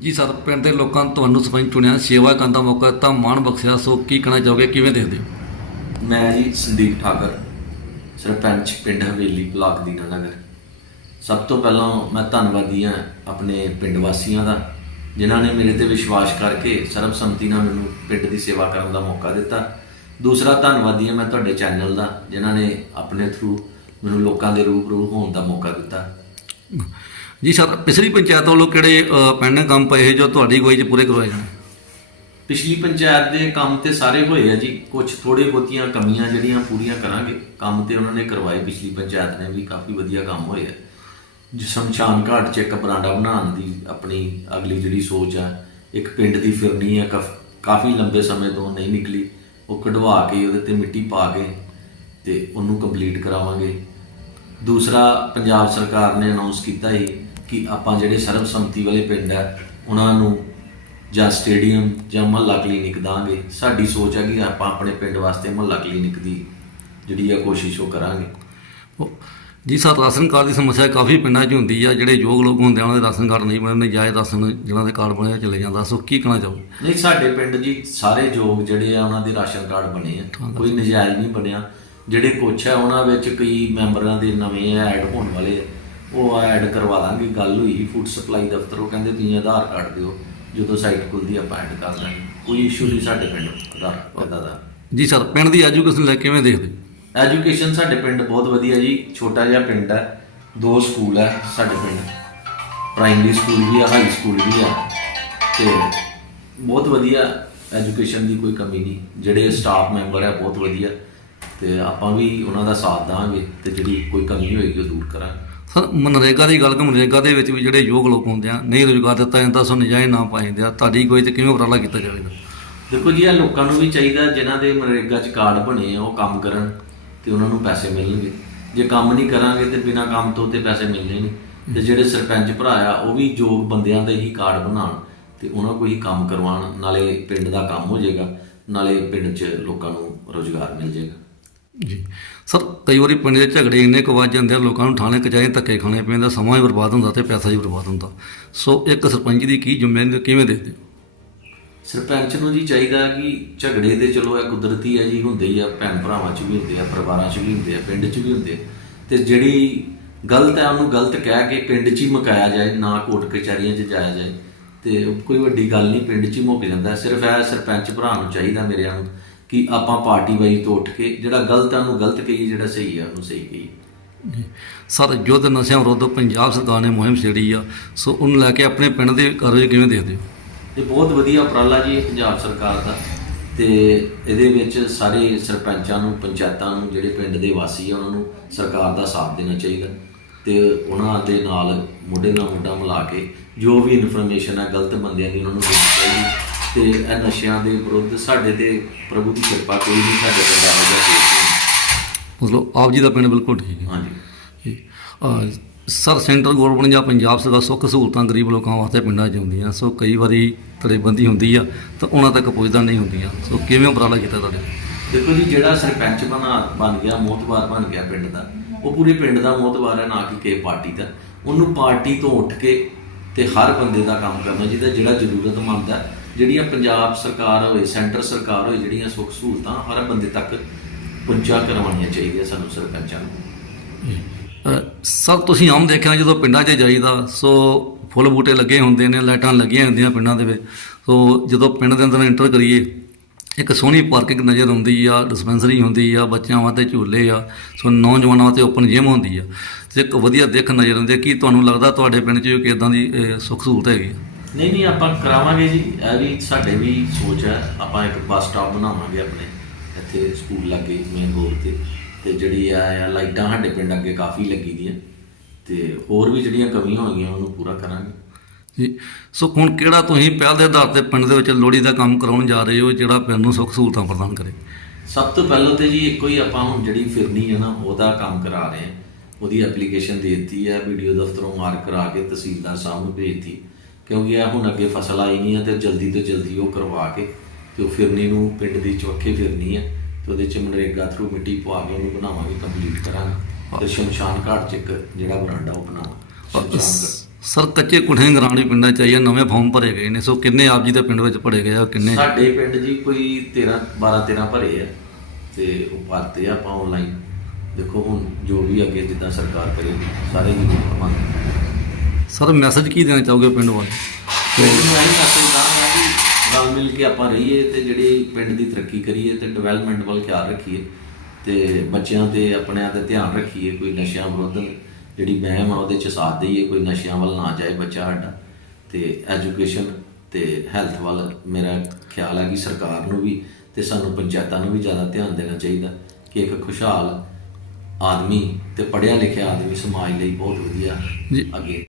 ਜੀ, ਸਰ, ਪਿੰਡ ਦੇ ਲੋਕਾਂ ਨੇ ਤੁਹਾਨੂੰ ਸਰਪੰਚ ਚੁਣਿਆ, ਸੇਵਾ ਕਰਨ ਦਾ ਮੌਕਾ ਦਿੱਤਾ, ਮਾਣ ਬਖਸ਼ਿਆ, ਸੋ ਕੀ ਕਹਿਣਾ ਚਾਹੋਗੇ, ਕਿਵੇਂ ਦੇਖਦੇ ਹੋ? ਮੈਂ ਜੀ ਸੰਦੀਪ ਠਾਕਰ, ਸਰਪੰਚ ਪਿੰਡ ਹਵੇਲੀ ਬਲਾਕ ਦੀਨਾਨਗਰ। ਸਭ ਤੋਂ ਪਹਿਲਾਂ ਮੈਂ ਧੰਨਵਾਦੀ ਹਾਂ ਆਪਣੇ ਪਿੰਡ ਵਾਸੀਆਂ ਦਾ, ਜਿਨ੍ਹਾਂ ਨੇ ਮੇਰੇ ਤੇ ਵਿਸ਼ਵਾਸ ਕਰਕੇ ਸਰਬਸੰਮਤੀ ਨਾਲ ਮੈਨੂੰ ਪਿੰਡ ਦੀ ਸੇਵਾ ਕਰਨ ਦਾ ਮੌਕਾ ਦਿੱਤਾ। ਦੂਸਰਾ ਧੰਨਵਾਦੀ ਹਾਂ ਮੈਂ ਤੁਹਾਡੇ ਚੈਨਲ ਦਾ, ਜਿਨ੍ਹਾਂ ਨੇ ਆਪਣੇ ਥਰੂ ਮੈਨੂੰ ਲੋਕਾਂ ਦੇ ਰੂਬਰੂ ਹੋਣ ਦਾ ਮੌਕਾ ਦਿੱਤਾ। ਜੀ ਸਰ, ਪਿਛਲੀ ਪੰਚਾਇਤ ਵੱਲੋਂ ਕਿਹੜੇ ਪੈਂਡਿੰਗ ਕੰਮ ਪਏ ਜੋ ਤੁਹਾਡੀ ਅਗਵਾਈ 'ਚ ਪੂਰੇ ਕਰਵਾਏ ਜਾਣ? ਪਿਛਲੀ ਪੰਚਾਇਤ ਦੇ ਕੰਮ ਤੇ ਸਾਰੇ ਹੋਏ ਆ ਜੀ। ਕੁਝ ਥੋੜੇ ਬਹੁਤੀਆਂ ਕਮੀਆਂ ਜਿਹੜੀਆਂ ਪੂਰੀਆਂ ਕਰਾਂਗੇ। ਕੰਮ ਤੇ ਉਹਨਾਂ ਨੇ ਕਰਵਾਏ ਪਿਛਲੀ ਪੰਚਾਇਤ ਨੇ ਵੀ। ਕਾਫੀ ਵਧੀਆ ਕੰਮ ਹੋਏ ਆ। ਜਿ, ਸ਼ਮਸ਼ਾਨ ਘਾਟ 'ਚ ਇੱਕ ਬਰਾਂਡਾ ਬਣਾਉਣ ਦੀ ਆਪਣੀ ਅਗਲੀ ਜਿਹੜੀ ਸੋਚ ਆ। ਇੱਕ ਪਿੰਡ ਦੀ ਫਿਰਨੀ ਆ। ਕਫ- ਕਾਫੀ ਲੰਬੇ ਸਮੇਂ ਤੋਂ ਨਹੀਂ ਨਿਕਲੀ। ਉਹ ਕਢਵਾ ਕੇ ਉਹਦੇ ਤੇ ਮਿੱਟੀ ਪਾ ਕੇ ਤੇ ਉਹਨੂੰ ਕੰਪਲੀਟ ਕਰਾਵਾਂਗੇ। ਦੂਸਰਾ, ਪੰਜਾਬ ਸਰਕਾਰ ਨੇ ਅਨਾਉਂਸ ਕੀਤਾ ਹੈ ਕਿ ਆਪਾਂ ਜਿਹੜੇ ਸਰਬਸੰਮਤੀ ਵਾਲੇ ਪਿੰਡ ਆ ਉਹਨਾਂ ਨੂੰ ਜਾਂ ਸਟੇਡੀਅਮ ਜਾਂ ਮਹੱਲਾ ਕਲੀਨਿਕ ਦਾਂਗੇ। ਸਾਡੀ ਸੋਚ ਹੈ ਕਿ ਆਪਾਂ ਆਪਣੇ ਪਿੰਡ ਵਾਸਤੇ ਮਹੱਲਾ ਕਲੀਨਿਕ ਦੀ ਜਿਹੜੀ ਆ ਕੋਸ਼ਿਸ਼ ਉਹ ਕਰਾਂਗੇ। ਜੀ ਸਰ ਰਾਸ਼ਨ ਕਾਰਡ ਦੀ ਸਮੱਸਿਆ ਕਾਫੀ ਪਿੰਡਾਂ 'ਚ ਹੁੰਦੀ ਆ। ਜਿਹੜੇ ਯੋਗ ਲੋਕ ਹੁੰਦੇ ਆ ਉਹਨਾਂ ਦੇ ਰਾਸ਼ਨ ਕਾਰਡ ਨਹੀਂ ਬਣਦੇ ਨਜਾਇਜ਼ ਰਾਸ਼ਨ ਜਿਹਨਾਂ ਦੇ ਕਾਰਡ ਬਣਿਆ ਚਲੇ ਜਾਂਦਾ। ਸੋ ਕੀ ਕਹਿਣਾ ਚਾਹੋਗੇ? ਨਹੀਂ ਸਾਡੇ ਪਿੰਡ ਜੀ ਸਾਰੇ ਯੋਗ ਜਿਹੜੇ ਆ ਉਹਨਾਂ ਦੇ ਰਾਸ਼ਨ ਕਾਰਡ ਬਣੇ ਆ। ਕੋਈ ਨਜਾਇਜ਼ ਨਹੀਂ ਬਣਿਆ। ਜਿਹੜੇ ਕੁਛ ਆ ਉਹਨਾਂ ਵਿੱਚ ਕਈ ਮੈਂਬਰਾਂ ਦੇ ਨਵੇਂ ਐਡ ਹੋਣ ਵਾਲੇ ਆ, ਉਹ ਐਡ ਕਰਵਾ ਦਾਂਗੇ ਗੱਲ ਹੋਈ ਫੂਡ ਸਪਲਾਈ ਦਫ਼ਤਰ ਉਹ ਕਹਿੰਦੇ ਤੁਸੀਂ ਆਧਾਰ ਕਾਰਡ ਦਿਓ ਜਦੋਂ ਸਾਈਟ ਖੁੱਲਦੀ ਆਪਾਂ ਐਡ ਕਰ ਦਾਂਗੇ। ਕੋਈ ਇਸ਼ੂ ਨਹੀਂ ਸਾਡੇ ਪਿੰਡ ਆਧਾਰ ਕਾਰਡ ਦਾ ਜੀ ਸਰ ਪਿੰਡ ਦੀ ਐਜੂਕੇਸ਼ਨ ਲੈ ਕਿਵੇਂ ਦੇਖਦੇ? ਐਜੂਕੇਸ਼ਨ ਸਾਡੇ ਪਿੰਡ ਬਹੁਤ ਵਧੀਆ ਜੀ ਛੋਟਾ ਜਿਹਾ ਪਿੰਡ ਹੈ ਦੋ ਸਕੂਲ ਹੈ ਸਾਡੇ ਪਿੰਡ। ਪ੍ਰਾਇਮਰੀ ਸਕੂਲ ਵੀ ਆ ਹਾਈ ਸਕੂਲ ਵੀ ਆ ਤੇ ਬਹੁਤ ਵਧੀਆ ਐਜੂਕੇਸ਼ਨ ਦੀ ਕੋਈ ਕਮੀ ਨਹੀਂ। ਜਿਹੜੇ ਸਟਾਫ ਮੈਂਬਰ ਹੈ ਬਹੁਤ ਵਧੀਆ। ਤੇ ਆਪਾਂ ਵੀ ਉਹਨਾਂ ਦਾ ਸਾਥ ਦਾਂਗੇ ਤੇ ਜਿਹੜੀ ਕੋਈ ਕਮੀ ਹੋਏਗੀ ਉਹ ਦੂਰ ਕਰਾਂਗੇ। ਸਰ ਮਨਰੇਗਾ ਦੀ ਗੱਲ ਕਿ ਮਨਰੇਗਾ ਦੇ ਵਿੱਚ ਵੀ ਜਿਹੜੇ ਯੋਗ ਲੋਕ ਹੁੰਦੇ ਆ, ਨਹੀਂ ਰੁਜ਼ਗਾਰ ਦਿੱਤਾ ਜਾਂਦਾ, ਸੋ ਨਜਾਇਜ਼ ਨਾ ਪਾਏ ਜਾਂਦੇ ਆ, ਤੁਹਾਡੀ ਕੋਈ ਤੇ ਕਿਵੇਂ ਉਪਰਾਲਾ ਕੀਤਾ ਜਾਵੇਗਾ? ਦੇਖੋ ਜੀ ਇਹ ਲੋਕਾਂ ਨੂੰ ਵੀ ਚਾਹੀਦਾ ਜਿਨ੍ਹਾਂ ਦੇ ਮਨਰੇਗਾ 'ਚ ਕਾਰਡ ਬਣੇ ਆ, ਉਹ ਕੰਮ ਕਰਨ ਤੇ ਉਹਨਾਂ ਨੂੰ ਪੈਸੇ ਮਿਲਣਗੇ। ਜੇ ਕੰਮ ਨਹੀਂ ਕਰਾਂਗੇ ਤੇ ਬਿਨਾਂ ਕੰਮ ਤੋਂ ਤੇ ਪੈਸੇ ਮਿਲਣੇ ਨਹੀਂ। ਤੇ ਜਿਹੜੇ ਸਰਪੰਚ ਭਰਾ ਆ, ਉਹ ਵੀ ਯੋਗ ਬੰਦਿਆਂ ਦੇ ਹੀ ਕਾਰਡ ਬਣਾਉਣ ਤੇ ਉਹਨਾਂ ਕੋਈ ਕੰਮ ਕਰਵਾਉਣ, ਨਾਲੇ ਪਿੰਡ ਦਾ ਕੰਮ ਹੋ ਜਾਏਗਾ, ਨਾਲੇ ਪਿੰਡ 'ਚ ਲੋਕਾਂ ਨੂੰ ਰੋਜ਼ਗਾਰ ਮਿਲ ਜਾਏਗਾ। ਜੀ। ਸਰ, ਕਈ ਵਾਰੀ ਪਿੰਡ ਦੇ ਝਗੜੇ ਇੰਨੇ ਕੁ ਵੱਜ ਜਾਂਦੇ ਆ, ਲੋਕਾਂ ਨੂੰ ਥਾਣੇ ਕਚਹਿਰੇ ਧੱਕੇ ਖਾਣੇ ਪੈਂਦਾ ਸਮਾਂ ਹੀ ਬਰਬਾਦ ਹੁੰਦਾ ਤੇ ਪੈਸਾ ਹੀ ਬਰਬਾਦ ਹੁੰਦਾ। ਸੋ ਇੱਕ ਸਰਪੰਚ ਦੀ ਕੀ ਜ਼ਿੰਮੇਵਾਰੀ ਕਿਵੇਂ ਦੇਖਦੇ ਹੋ? ਸਰਪੰਚ ਨੂੰ ਜੀ ਚਾਹੀਦਾ ਕਿ ਝਗੜੇ ਤੇ ਚਲੋ ਇਹ ਕੁਦਰਤੀ ਹੈ ਜੀ, ਹੁੰਦੇ ਹੀ ਆ, ਭੈਣ ਭਰਾਵਾਂ 'ਚ ਵੀ ਹੁੰਦੇ ਆ, ਪਰਿਵਾਰਾਂ 'ਚ ਵੀ ਹੁੰਦੇ ਆ, ਪਿੰਡ 'ਚ ਵੀ ਹੁੰਦੇ ਆ। ਤੇ ਜਿਹੜੀ ਗਲਤ ਹੈ ਉਹਨੂੰ ਗਲਤ ਕਹਿ ਕੇ ਪਿੰਡ 'ਚ ਹੀ ਮੁਕਾਇਆ ਜਾਏ, ਨਾ ਕੋਰਟ ਕਚਹਿਰੀਆਂ 'ਚ ਜਾਇਆ ਜਾਏ। ਤੇ ਕੋਈ ਵੱਡੀ ਗੱਲ ਨਹੀਂ, ਪਿੰਡ 'ਚ ਹੀ ਮੁੱਕ ਜਾਂਦਾ। ਸਿਰਫ ਇਹ ਸਰਪੰਚ ਭਰਾ ਨੂੰ ਚਾਹੀਦਾ ਮੇਰੇ ਨੂੰ। ਕਿ ਆਪਾਂ ਪਾਰਟੀ ਵਾਈਜ਼ ਤੋਂ ਉੱਠ ਕੇ ਜਿਹੜਾ ਗਲਤ ਹੈ ਉਹਨੂੰ ਗਲਤ ਕਹੀਏ ਜਿਹੜਾ ਸਹੀ ਹੈ ਉਹਨੂੰ ਸਹੀ ਕਹੀਏ। ਸਰ ਯੁੱਧ ਨਸ਼ਿਆਂ ਵਿਰੁੱਧ ਪੰਜਾਬ ਸਰਕਾਰ ਨੇ ਮੁਹਿੰਮ ਛੇੜੀ ਆ ਸੋ ਉਹਨੂੰ ਲੈ ਕੇ ਆਪਣੇ ਪਿੰਡ ਦੇ ਕਾਰਜ ਕਿਵੇਂ ਦੇਖਦੇ ਹੋ? ਇਹ ਬਹੁਤ ਵਧੀਆ ਉਪਰਾਲਾ ਜੀ ਪੰਜਾਬ ਸਰਕਾਰ ਦਾ ਤੇ ਇਹਦੇ ਵਿੱਚ ਸਾਰੇ ਸਰਪੰਚਾਂ ਨੂੰ ਪੰਚਾਇਤਾਂ ਨੂੰ ਜਿਹੜੇ ਪਿੰਡ ਦੇ ਵਾਸੀ ਆ ਉਹਨਾਂ ਨੂੰ ਸਰਕਾਰ ਦਾ ਸਾਥ ਦੇਣਾ ਚਾਹੀਦਾ। ਤੇ ਉਹਨਾਂ ਦੇ ਨਾਲ ਮੋਢੇ ਨਾਲ ਮੋਢਾ ਮਿਲਾ ਕੇ ਜੋ ਵੀ ਇਨਫੋਰਮੇਸ਼ਨ ਹੈ ਗਲਤ ਬੰਦਿਆਂ ਦੀ ਉਹਨਾਂ ਨੂੰ ਦੇਣੀ ਚਾਹੀਦੀ। ਤੇ ਇਹ ਨਸ਼ਿਆਂ ਦੇ ਵਿਰੁੱਧ ਸਾਡੇ ਤੇ ਪ੍ਰਭੂ ਦੀ ਕਿਰਪਾ ਕੋਈ ਨਹੀਂ ਸਾਡੇ ਪਿੰਡ ਦਾ ਕੇ ਮਤਲਬ ਆਪ ਜੀ ਦਾ ਪਿੰਡ ਬਿਲਕੁਲ ਠੀਕ ਹੈ। ਹਾਂਜੀ। ਅਹ ਸਰ ਸੈਂਟਰਲ ਗਵਰਨਮੈਂਟ ਜਾਂ ਪੰਜਾਬ ਸਰਕਾਰ ਸੁੱਖ ਸਹੂਲਤਾਂ ਗਰੀਬ ਲੋਕਾਂ ਵਾਸਤੇ ਪਿੰਡਾਂ 'ਚ ਆਉਂਦੀਆਂ ਸੋ ਕਈ ਵਾਰੀ ਧੜੇਬੰਦੀ ਹੁੰਦੀ ਆ ਤਾਂ ਉਹਨਾਂ ਤੱਕ ਪਹੁੰਚਦਾ ਨਹੀਂ ਹੁੰਦੀਆਂ। ਸੋ ਕਿਵੇਂ ਉਪਰਾਲਾ ਕੀਤਾ ਤੁਹਾਡੇ? ਦੇਖੋ ਜੀ ਜਿਹੜਾ ਸਰਪੰਚ ਬਣਾ ਬਣ ਗਿਆ ਮੋਤਬਾਰ ਬਣ ਗਿਆ ਪਿੰਡ ਦਾ ਉਹ ਪੂਰੇ ਪਿੰਡ ਦਾ ਮੋਤਬਾਰ ਹੈ ਨਾ ਕਿ ਕਿਸੇ ਪਾਰਟੀ ਦਾ। ਉਹਨੂੰ ਪਾਰਟੀ ਤੋਂ ਉੱਠ ਕੇ ਤੇ ਹਰ ਬੰਦੇ ਦਾ ਕੰਮ ਕਰਨਾ ਚਾਹੀਦਾ ਜਿਹੜਾ ਜ਼ਰੂਰਤਮੰਦ ਹੈ ਜਿਹੜੀਆਂ ਪੰਜਾਬ ਸਰਕਾਰ ਹੋਏ, ਸੈਂਟਰ ਸਰਕਾਰ ਹੋਏ, ਜਿਹੜੀਆਂ ਸੁੱਖ ਸਹੂਲਤਾਂ ਹਰ ਬੰਦੇ ਤੱਕ ਪਹੁੰਚਾ ਕਰਵਾਉਣੀਆਂ ਚਾਹੀਦੀਆਂ ਸਾਨੂੰ ਸਰਪੰਚਾਂ ਨੂੰ। ਸਭ ਤੁਸੀਂ ਆਮ ਦੇਖਿਆ ਜਦੋਂ ਪਿੰਡਾਂ 'ਚ ਜਾਈਦਾ, ਸੋ ਫੁੱਲ ਬੂਟੇ ਲੱਗੇ ਹੁੰਦੇ ਨੇ, ਲਾਈਟਾਂ ਲੱਗੀਆਂ ਹੁੰਦੀਆਂ ਪਿੰਡਾਂ ਦੇ ਵਿੱਚ। ਸੋ ਜਦੋਂ ਪਿੰਡ ਦੇ ਅੰਦਰ ਐਂਟਰ ਕਰੀਏ, ਇੱਕ ਸੋਹਣੀ ਪਾਰਕਿੰਗ ਨਜ਼ਰ ਆਉਂਦੀ ਆ ਡਿਸਪੈਂਸਰੀ ਹੁੰਦੀ ਆ, ਬੱਚਿਆਂ ਵਾਸਤੇ ਝੂਲੇ ਆ, ਸੋ ਨੌਜਵਾਨਾਂ ਵਾਸਤੇ ਓਪਨ ਜਿਮ ਹੁੰਦੀ ਆ। ਤੇ ਇੱਕ ਵਧੀਆ ਦਿੱਖ ਨਜ਼ਰ ਆਉਂਦੀ ਆ, ਕੀ ਤੁਹਾਨੂੰ ਲੱਗਦਾ ਤੁਹਾਡੇ ਪਿੰਡ 'ਚ ਵੀ ਇਦਾਂ ਦੀ ਸੁੱਖ ਸਹੂਲਤ ਹੈਗੀ ਆ? ਨਹੀਂ ਨਹੀਂ ਆਪਾਂ ਕਰਾਵਾਂਗੇ ਜੀ। ਇਹ ਵੀ ਸਾਡੇ ਵੀ ਸੋਚ ਹੈ। ਆਪਾਂ ਇੱਕ ਬੱਸ ਸਟਾਪ ਬਣਾਵਾਂਗੇ ਆਪਣੇ। ਇੱਥੇ ਸਕੂਲ ਲੱਗੇ ਮੇਨ ਰੋਡ ਤੇ। ਤੇ ਜਿਹੜੀ ਆ ਆ ਲਾਈਟਾਂ ਸਾਡੇ ਪਿੰਡ ਅੱਗੇ ਕਾਫੀ ਲੱਗੀ ਦੀਆਂ। ਤੇ ਹੋਰ ਵੀ ਜਿਹੜੀਆਂ ਕਮੀਆਂ ਹੋਈਆਂ ਉਹਨੂੰ ਪੂਰਾ ਕਰਾਂਗੇ। ਜੀ। ਸੋ ਹੁਣ ਕਿਹੜਾ ਤੁਸੀਂ ਪਹਿਲ ਦੇ ਆਧਾਰ ਤੇ ਪਿੰਡ ਦੇ ਵਿੱਚ ਲੋੜੀ ਦਾ ਕੰਮ ਕਰਾਉਣ ਜਾ ਰਹੇ ਹੋ ਜਿਹੜਾ ਪਿੰਡ ਨੂੰ ਸੁੱਖ ਸਹੂਲਤਾਂ ਪ੍ਰਦਾਨ ਕਰੇ? ਸਭ ਤੋਂ ਪਹਿਲਾਂ ਤੇ ਜੀ ਇੱਕੋ ਹੀ ਆਪਾਂ ਹੁਣ ਜਿਹੜੀ ਫਿਰਨੀ ਹੈ ਨਾ ਉਹਦਾ ਕੰਮ ਕਰਾ ਰਹੇ ਹਾਂ। ਉਹਦੀ ਐਪਲੀਕੇਸ਼ਨ ਦੇ ਦਿੱਤੀ ਹੈ ਵੀਡੀਓ ਦਫ਼ਤਰੋਂ ਮਾਰਕ ਕਰਾ ਕੇ ਤਹਿਸੀਲਦਾਰ ਸਾਹਿਬ ਨੂੰ ਭੇਜਤੀ ਕਿਉਂਕਿ ਇਹ ਹੁਣ ਅੱਗੇ ਫਸਲ ਆਈ ਨਹੀਂ ਹੈ ਤੇ ਜਲਦੀ ਤੋਂ ਜਲਦੀ ਉਹ ਕਰਵਾ ਕੇ ਤੇ ਉਹ ਫਿਰਨੀ ਨੂੰ ਪਿੰਡ ਦੀ ਚੌਕੇ ਫਿਰਨੀ ਹੈ ਤੇ ਉਹਦੇ ਚ ਮਨਰੇਗਾ ਥਰੂ ਮਿੱਟੀ ਪਵਾ ਕੇ ਉਹਨੂੰ ਬਣਾਵਾਂਗੇ ਕੰਪਲੀਟ ਕਰਾਂਗੇ। ਤੇ ਸ਼ਮਸ਼ਾਨ ਘਾਟ ਚ ਇੱਕ ਜਿਹੜਾ ਬਰਾਂਡਾ ਉਹ ਬਣਾਵਾਂਗੇ। ਸਰ ਕੱਚੇ ਕੁਠੇ ਗਰਾਣੀ ਪਿੰਡਾਂ ਚ ਆਈਆਂ ਨਵੇਂ ਫਾਰਮ ਭਰੇ ਗਏ ਨੇ ਸੋ ਕਿੰਨੇ ਆਪ ਜੀ ਦੇ ਪਿੰਡ ਵਿੱਚ ਭਰੇ ਗਏ ਆ ਕਿੰਨੇ? ਸਾਡੇ ਪਿੰਡ ਜੀ ਕੋਈ 13 12 13 ਭਰੇ ਆ ਤੇ ਉਹ ਭਰਤੇ ਆ ਆਪਾਂ ਆਨਲਾਈਨ ਦੇਖੋ ਹੁਣ ਜੋ ਵੀ ਅੱਗੇ ਜਿੱਦਾਂ ਸਰਕਾਰ ਕਰੇਗੀ ਸਾਰੇ ਹੀ ਕਮਾਂਗੇ ਸਰ ਮੈਸੇਜ ਕੀ ਦੇਣਾ ਚਾਹੋਗੇ ਪਿੰਡ ਵਾਲੇ ਇਹ ਮੈਸੇਜ ਕਿ ਰਲ ਮਿਲ ਕੇ ਆਪਾਂ ਰਹੀਏ ਤੇ ਜਿਹੜੀ ਪਿੰਡ ਦੀ ਤਰੱਕੀ ਕਰੀਏ ਤੇ ਡਿਵੈਲਪਮੈਂਟ ਵੱਲ ਖਿਆਲ ਰੱਖੀਏ ਤੇ ਬੱਚਿਆਂ ਤੇ ਆਪਣਿਆਂ ਤੇ ਧਿਆਨ ਰੱਖੀਏ ਕੋਈ ਨਸ਼ਿਆਂ ਵਿਰੁੱਧ ਜਿਹੜੀ ਮੁਹਿੰਮ ਆ ਉਹਦੇ ਚ ਸਾਥ ਦਈਏ ਕੋਈ ਨਸ਼ਿਆਂ ਵੱਲ ਨਾ ਜਾਏ ਬੱਚਾ ਸਾਡਾ ਤੇ ਐਜੂਕੇਸ਼ਨ ਤੇ ਹੈਲਥ ਵੱਲ ਮੇਰਾ ਖਿਆਲ ਹੈ ਕਿ ਸਰਕਾਰ ਨੂੰ ਵੀ ਤੇ ਸਾਨੂੰ ਪੰਚਾਇਤਾਂ ਨੂੰ ਵੀ ਜ਼ਿਆਦਾ ਧਿਆਨ ਦੇਣਾ ਚਾਹੀਦਾ ਕਿ ਇੱਕ ਖੁਸ਼ਹਾਲ ਆਦਮੀ ਤੇ ਪੜ੍ਹਿਆ ਲਿਖਿਆ ਆਦਮੀ ਸਮਾਜ ਲਈ ਬਹੁਤ ਵਧੀਆ ਜੀ। ਅੱਗੇ